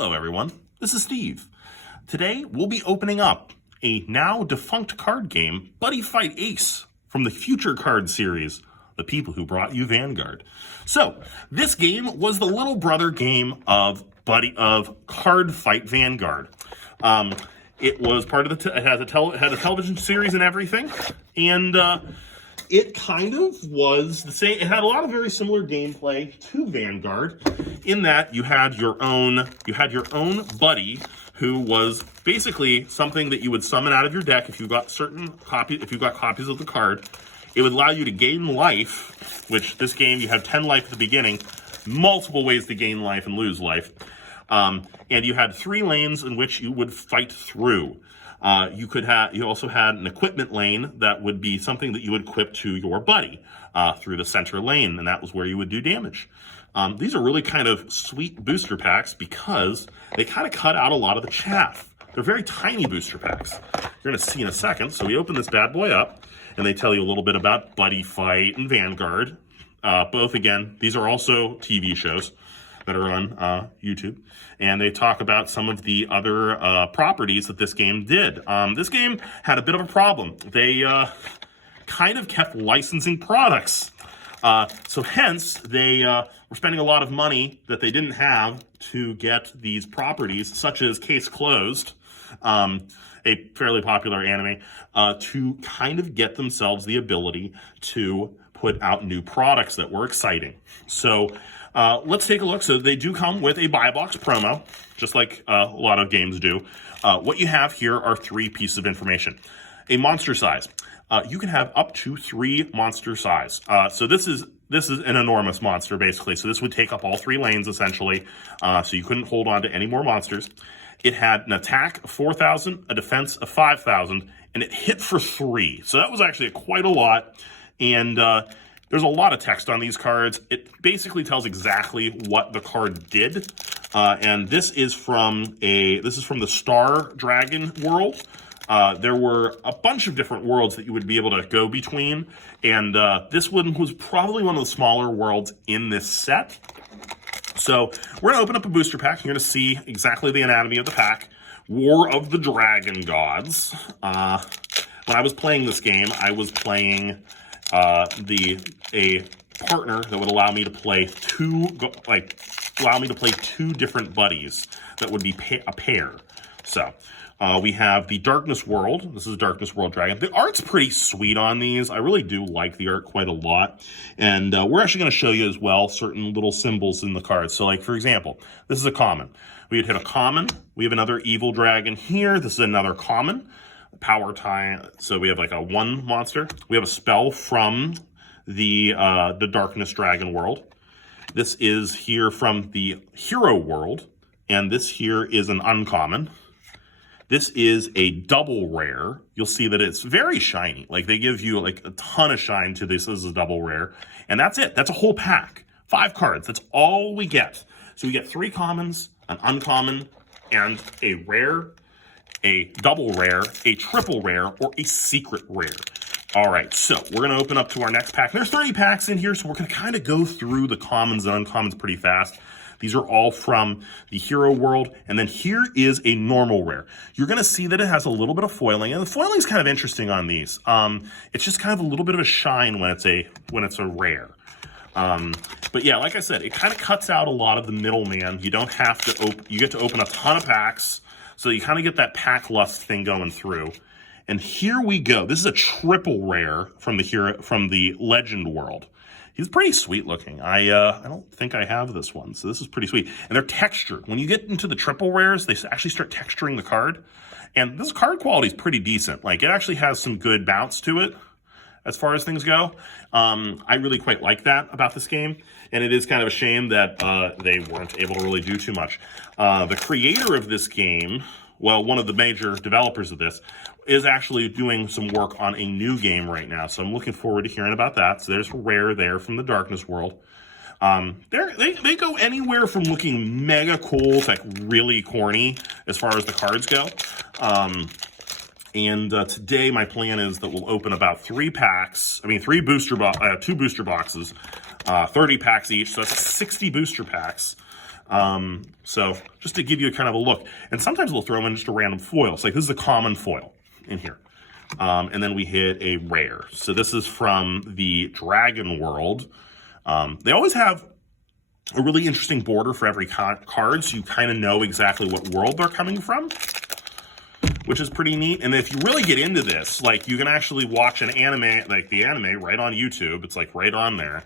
Hello everyone, this is Steve. Today we'll be opening up a now defunct card game, Buddy Fight Ace, from the Future Card series, the people who brought you Vanguard. So, this game was the little brother game of Card Fight Vanguard. It was part of it had a television series and everything, and it kind of was the same. It had a lot of very similar gameplay to Vanguard, in that you had your own buddy who was basically something that you would summon out of your deck if you got copies of the card. It would allow you to gain life, which this game you have 10 life at the beginning, multiple ways to gain life and lose life. And you had 3 lanes in which you would fight through. You also had an equipment lane that would be something that you would equip to your buddy through the center lane, and that was where you would do damage. These are really kind of sweet booster packs because they kind of cut out a lot of the chaff. They're very tiny booster packs. You're going to see in a second. So we open this bad boy up, and they tell you a little bit about Buddy Fight and Vanguard. Both, again, these are also TV shows that are on YouTube, and they talk about some of the other properties that this game did. This game had a bit of a problem. They kind of kept licensing products. So hence, they were spending a lot of money that they didn't have to get these properties, such as Case Closed, a fairly popular anime, to kind of get themselves the ability to put out new products that were exciting. So let's take a look. So they do come with a buy box promo, just like a lot of games do. What you have here are 3 pieces of information. A monster size. You can have up to 3 monster size. So this is an enormous monster, basically. So this would take up all 3 lanes, essentially. So you couldn't hold on to any more monsters. It had an attack of 4,000, a defense of 5,000, and it hit for 3. So that was actually quite a lot. And there's a lot of text on these cards. It basically tells exactly what the card did. And this is from the Star Dragon world. There were a bunch of different worlds that you would be able to go between, and this one was probably one of the smaller worlds in this set. So we're going to open up a booster pack. You're going to see exactly the anatomy of the pack. War of the Dragon Gods. When I was playing this game, I was playing a partner that would allow me to play two different buddies that would be a pair. So we have the Darkness World. This is Darkness World Dragon. The art's pretty sweet on these. I really do like the art quite a lot. And we're actually going to show you as well certain little symbols in the cards. So like, for example, this is a common. We would hit a common. We have another evil dragon here. This is another common. Power tie. So we have like a 1 monster. We have a spell from the Darkness Dragon world. This is here from the Hero world. And this here is an uncommon. This is a double rare. You'll see that it's very shiny. Like, they give you like a ton of shine to this as a double rare. And that's it. That's a whole pack. 5 cards. That's all we get. So we get 3 commons, an uncommon, and a rare, a double rare, a triple rare, or a secret rare. All right, so we're going to open up to our next pack. There's 30 packs in here, so we're going to kind of go through the commons and uncommons pretty fast. These are all from the Hero world. And then here is a normal rare. You're going to see that it has a little bit of foiling. And the foiling is kind of interesting on these. It's just kind of a little bit of a shine when it's a rare. But yeah, like I said, it kind of cuts out a lot of the middleman. You don't have to you get to open a ton of packs. So you kind of get that pack lust thing going through. And here we go. This is a triple rare from the Legend world. He's pretty sweet looking. I don't think I have this one, so this is pretty sweet. And they're textured. When you get into the triple rares, they actually start texturing the card. And this card quality is pretty decent. Like, it actually has some good bounce to it as far as things go. I really quite like that about this game. And it is kind of a shame that they weren't able to really do too much. The creator of this game, well, one of the major developers of this, is actually doing some work on a new game right now. So I'm looking forward to hearing about that. So there's a rare there from the Darkness world. They go anywhere from looking mega cool to like really corny as far as the cards go. Today my plan is that we'll open about 2 booster boxes, 30 packs each. So that's 60 booster packs. So just to give you kind of a look. And sometimes we'll throw in just a random foil. So like this is a common foil in here. And then we hit a rare. So this is from the Dragon World. They always have a really interesting border for every card, so you kind of know exactly what world they're coming from, which is pretty neat. And if you really get into this, like you can actually watch an anime, like the anime right on YouTube. It's like right on there.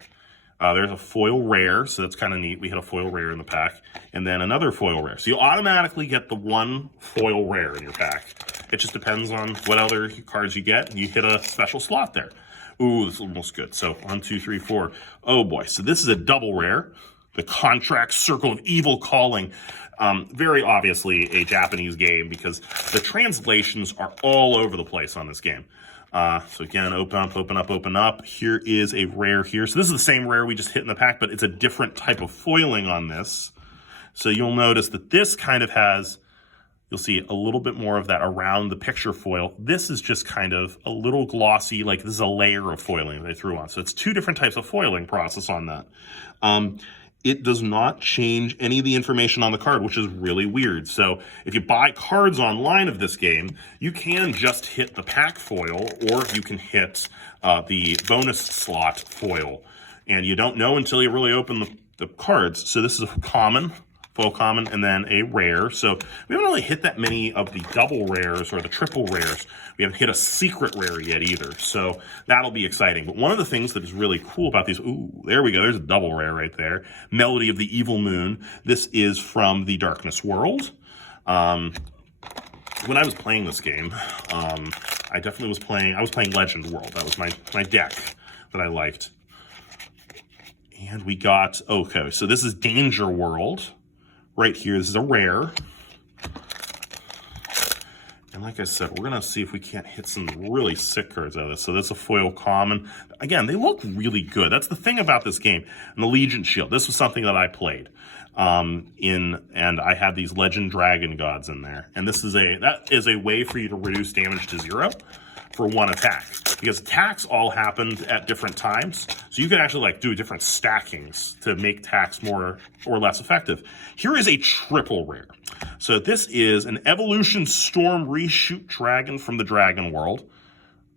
There's a foil rare, so that's kind of neat. We hit a foil rare in the pack, and then another foil rare. So you automatically get the one foil rare in your pack. It just depends on what other cards you get. You hit a special slot there. Ooh, this is almost good. So 1, 2, 3, 4. Oh boy, so this is a double rare. The Contract Circle of Evil Calling. Very obviously a Japanese game because the translations are all over the place on this game. So again, open up, open up, open up. Here is a rare here. So this is the same rare we just hit in the pack, but it's a different type of foiling on this. So you'll notice that this kind of has, you'll see a little bit more of that around the picture foil. This is just kind of a little glossy, like this is a layer of foiling they threw on. So it's two different types of foiling process on that. It does not change any of the information on the card, which is really weird. So if you buy cards online of this game, you can just hit the pack foil, or you can hit the bonus slot foil. And you don't know until you really open the cards. So this is a common, full common, and then a rare. So we haven't really hit that many of the double rares or the triple rares. We haven't hit a secret rare yet either. So that'll be exciting. But one of the things that is really cool about these, ooh, there we go. There's a double rare right there. Melody of the Evil Moon. This is from the Darkness World. When I was playing this game, I definitely was playing Legend World. That was my deck that I liked. And we got, okay, so this is Danger World. Right here, this is a rare. And like I said, we're going to see if we can't hit some really sick cards out of this. So that's a foil common. Again, they look really good. That's the thing about this game. An Allegiant Shield. This was something that I played and I had these Legend Dragon Gods in there. And that is a way for you to reduce damage to 0 for one attack, because attacks all happened at different times. So you can actually like do different stackings to make attacks more or less effective. Here is a triple rare. So this is an Evolution Storm Reshoot Dragon from the Dragon World.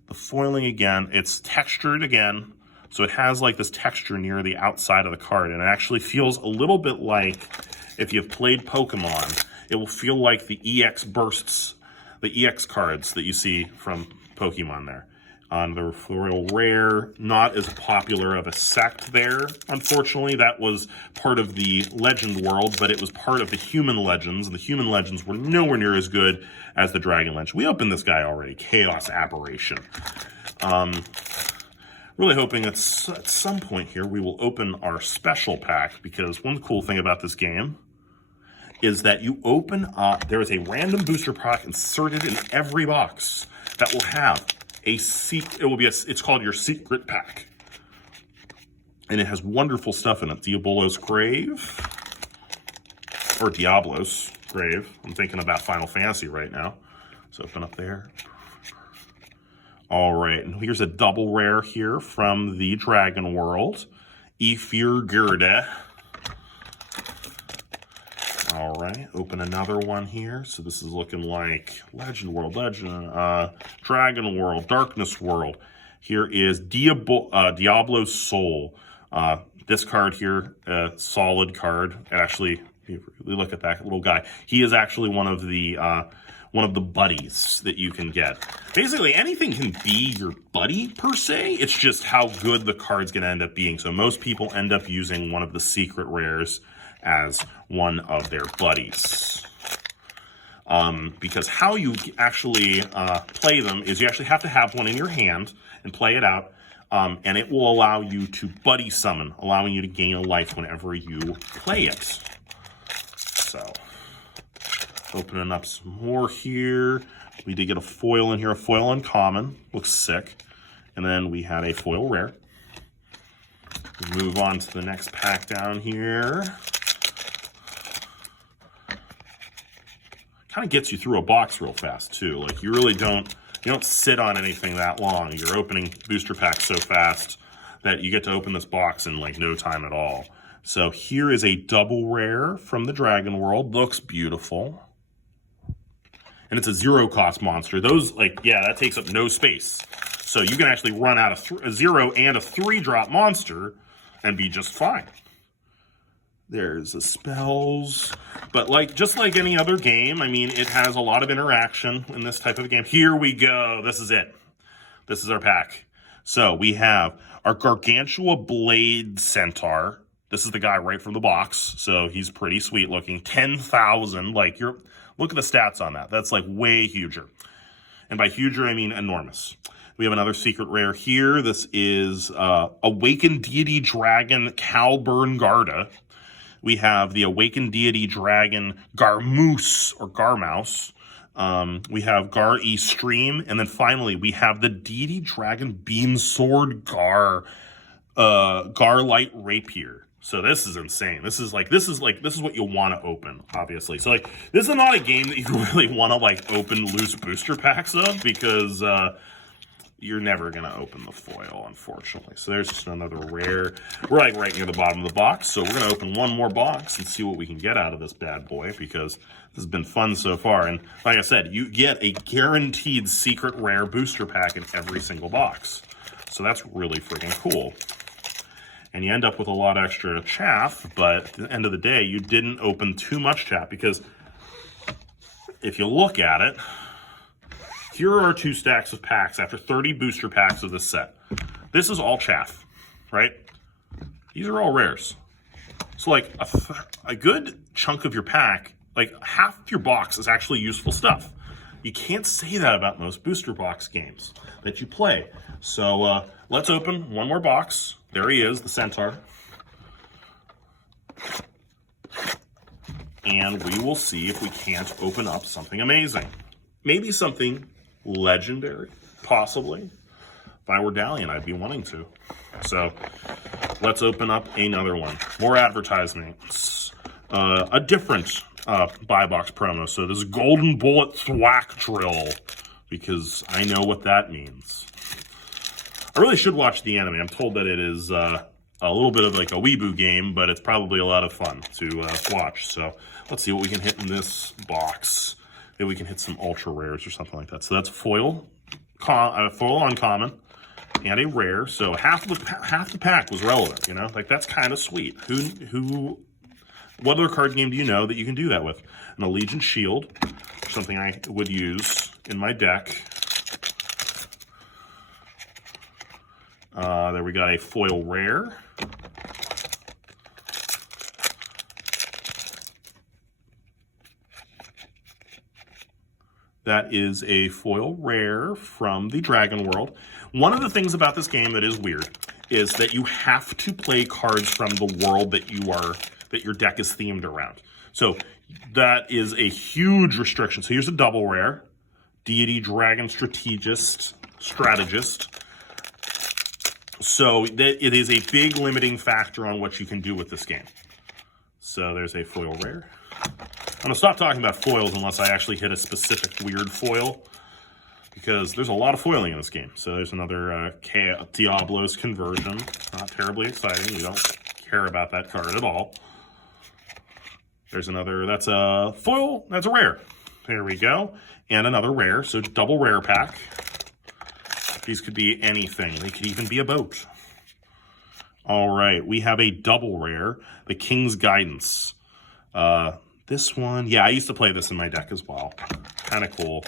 The foiling again, it's textured again. So it has like this texture near the outside of the card, and it actually feels a little bit like if you've played Pokemon, it will feel like the EX bursts, the EX cards that you see from Pokemon there. On the foil rare, not as popular of a sect there. Unfortunately, that was part of the Legend World, but it was part of the Human Legends, and the Human Legends were nowhere near as good as the Dragon Legend. We opened this guy already, Chaos Aberration. Really hoping that at some point here we will open our special pack, because one cool thing about this game is that you open up, there is a random booster pack inserted in every box that will have a secret. It will be it's called your secret pack, and it has wonderful stuff in it. Diablo's Grave, or Diablo's Grave. I'm thinking about Final Fantasy right now. So open up there. All right, and here's a double rare here from the Dragon World, Ifir Gerde. All right, open another one here. So this is looking like Legend World, Dragon World, Darkness World. Here is Diablo's Soul. This card here, solid card. And actually, if you really look at that little guy, he is actually one of the buddies that you can get. Basically, anything can be your buddy per se. It's just how good the card's going to end up being. So most people end up using one of the secret rares as one of their buddies. Because how you actually play them is you actually have to have one in your hand and play it out, and it will allow you to buddy summon, allowing you to gain a life whenever you play it. So, opening up some more here. We did get a foil in here, a foil uncommon, looks sick. And then we had a foil rare. Move on to the next pack down here. Kind of gets you through a box real fast too. Like you really don't sit on anything that long. You're opening booster packs so fast that you get to open this box in like no time at all. So here is a double rare from the Dragon World. Looks beautiful. And it's a 0-cost monster. Those, like, yeah, that takes up no space. So you can actually run out a 0 and a 3-drop monster and be just fine. There's the spells. But just like any other game, I mean, it has a lot of interaction in this type of game. Here we go. This is it. This is our pack. So we have our Gargantua Blade Centaur. This is the guy right from the box. So he's pretty sweet looking. 10,000. Like, look at the stats on that. That's like way huger. And by huger, I mean enormous. We have another secret rare here. This is Awakened Deity Dragon Calburn Garda. We have the Awakened Deity Dragon Garmoose or Garmouse. We have Gar-E Stream. And then finally, we have the Deity Dragon Beam Sword Garlight Rapier. So this is insane. This is what you want to open, obviously. So this is not a game that you really want to open loose booster packs of, because you're never gonna open the foil, unfortunately. So there's just another rare. We're right near the bottom of the box, so we're gonna open one more box and see what we can get out of this bad boy, because this has been fun so far. And like I said, you get a guaranteed secret rare booster pack in every single box. So that's really freaking cool. And you end up with a lot extra chaff, but at the end of the day, you didn't open too much chaff, because if you look at it, here are our 2 stacks of packs after 30 booster packs of this set. This is all chaff, right? These are all rares. So a good chunk of your pack, half of your box is actually useful stuff. You can't say that about most booster box games that you play. So let's open one more box. There he is, the Centaur. And we will see if we can't open up something amazing. Maybe something legendary, possibly. If I were Dalian, I'd be wanting to. So let's open up another one. More advertisements. A different buy box promo. So this is Golden Bullet Thwack Drill, because I know what that means. I really should watch the anime. I'm told that it is a little bit of a weeaboo game, but it's probably a lot of fun to watch. So let's see what we can hit in this box. Maybe we can hit some ultra rares or something like that. So that's foil uncommon, and a rare. So half the pack was relevant. That's kind of sweet. What other card game do you know that you can do that with? An Allegiant Shield, something I would use in my deck. There we got a foil rare. That is a foil rare from the Dragon World. One of the things about this game that is weird is that you have to play cards from the world that your deck is themed around. So that is a huge restriction. So here's a double rare, Deity Dragon Strategist. So it is a big limiting factor on what you can do with this game. So there's a foil rare. I'm going to stop talking about foils unless I actually hit a specific weird foil, because there's a lot of foiling in this game. So there's another Diablo's Conversion. Not terribly exciting. We don't care about that card at all. There's another, that's a foil, that's a rare. There we go. And another rare, so double rare pack. These could be anything. They could even be a boat. All right, we have a double rare, the King's Guidance. This one, yeah, I used to play this in my deck as well. Kind of cool.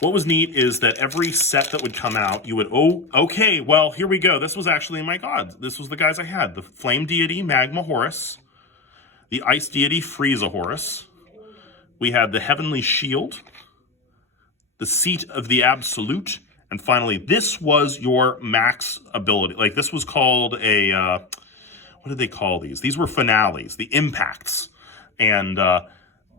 What was neat is that every set that would come out, you would, okay, well, here we go. This was actually my gods. This was the guys I had. The Flame Deity, Magma Horus. The Ice Deity, Frieza Horus. We had the Heavenly Shield. The Seat of the Absolute. And finally, this was your max ability. This was called a, what did they call these? These were finales, the impacts. And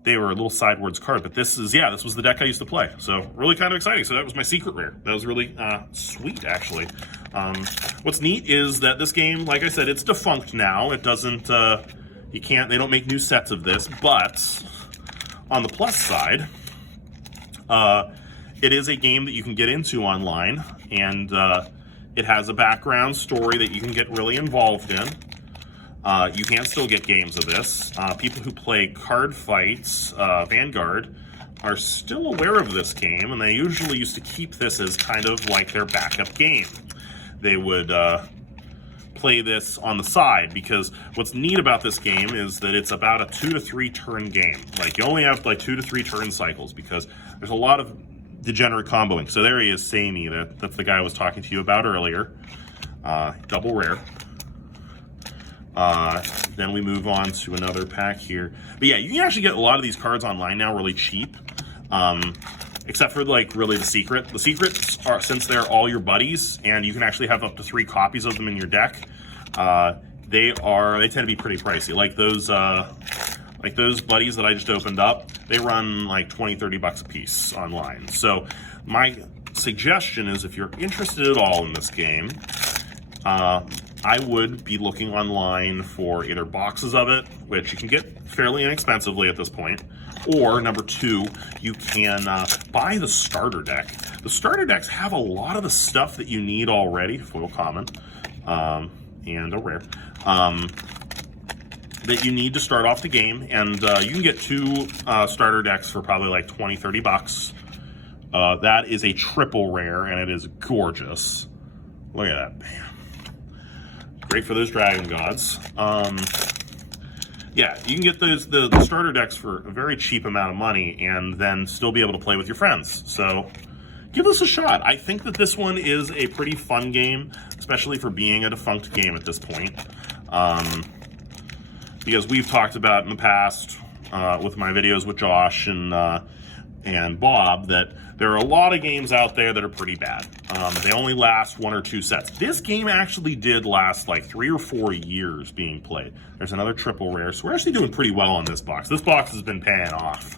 they were a little sidewards card, but this was the deck I used to play. So really kind of exciting. So that was my secret rare. That was really sweet, actually. What's neat is that this game, like I said, it's defunct now. It doesn't, they don't make new sets of this, but on the plus side, it is a game that you can get into online, and it has a background story that you can get really involved in. You can still get games of this. People who play Card Fights, Vanguard, are still aware of this game, and they usually used to keep this as kind of like their backup game. They would play this on the side, because what's neat about this game is that it's about a 2 to 3 turn game. Like, you only have like 2 to 3 turn cycles, because there's a lot of degenerate comboing. So there he is, Samey. That's the guy I was talking to you about earlier. Double rare. Then we move on to another pack here. But yeah, you can actually get a lot of these cards online now really cheap. Except for, like, really the secret. The secrets are, since they're all your buddies, and you can actually have up to 3 copies of them in your deck, they tend to be pretty pricey. Like those buddies that I just opened up, they run like 20, 30 bucks a piece online. So my suggestion is, if you're interested at all in this game, I would be looking online for either boxes of it, which you can get fairly inexpensively at this point, or number 2, you can buy the starter deck. The starter decks have a lot of the stuff that you need already, foil common, and a rare, that you need to start off the game, and you can get 2 starter decks for probably like 20, 30 bucks. That is a triple rare, and it is gorgeous. Look at that, bam. Great for those Dragon Gods. Yeah, you can get the starter decks for a very cheap amount of money, and then still be able to play with your friends. So give this a shot. I think that this one is a pretty fun game, especially for being a defunct game at this point. Because we've talked about in the past with my videos with Josh and Bob, that there are a lot of games out there that are pretty bad. They only last 1 or 2 sets. This game actually did last like 3 or 4 years being played. There's another triple rare, so we're actually doing pretty well on this box. This box has been paying off.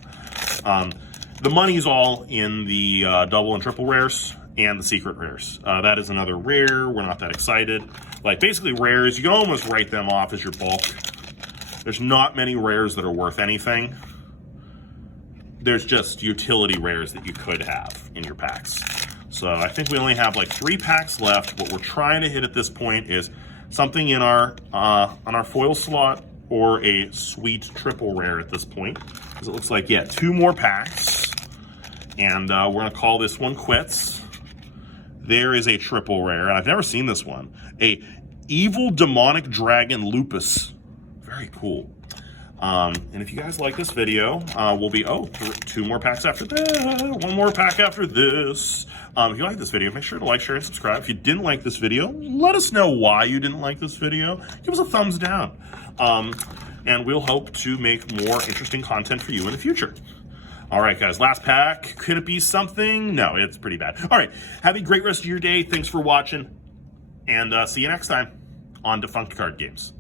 The money's all in the double and triple rares and the secret rares. That is another rare. We're not that excited. Like, basically rares, you can almost write them off as your bulk. There's not many rares that are worth anything. There's just utility rares that you could have in your packs. So I think we only have like 3 packs left. What we're trying to hit at this point is something in our on our foil slot, or a sweet triple rare at this point. Because it looks like, yeah, 2 more packs. And we're gonna call this one quits. There is a triple rare, and I've never seen this one. A evil demonic dragon lupus. Very cool. And if you guys like this video, we'll be, 2 more packs after that, 1 more pack after this. If you like this video, make sure to like, share, and subscribe. If you didn't like this video, let us know why you didn't like this video. Give us a thumbs down. And we'll hope to make more interesting content for you in the future. All right, guys, last pack. Could it be something? No, it's pretty bad. All right, have a great rest of your day. Thanks for watching, and see you next time on Defunct Card Games.